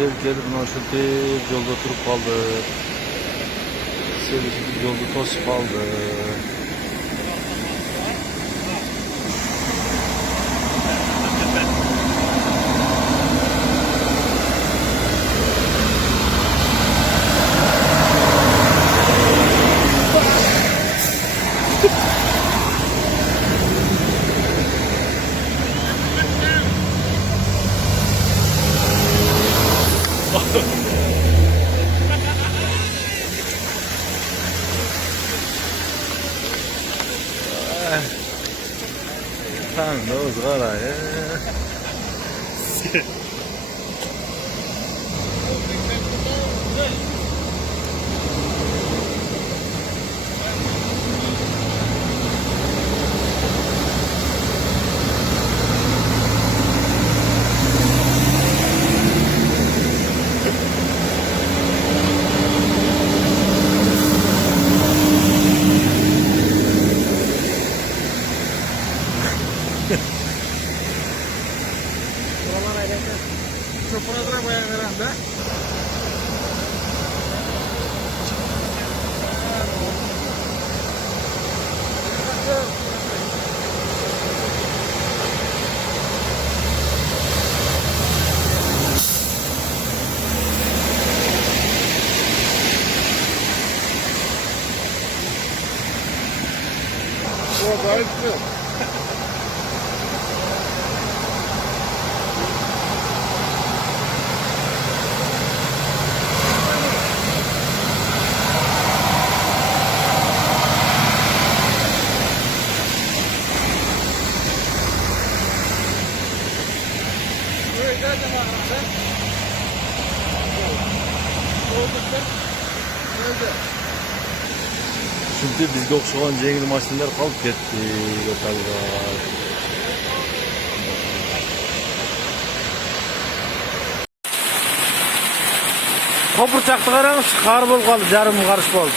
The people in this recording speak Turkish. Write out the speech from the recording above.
Sevgili marşrut yolda durup kaldı. Sevgili yolda tosup kaldı. Tam da ızgara ya. Buralar ayrıca çöpüne bayan veren de. O gayet güzel. Şimdi bizde okşayan zengin maşinler kalıp gitti. Kopur çaktı karanız, kar bol kaldı, yarım karış bol.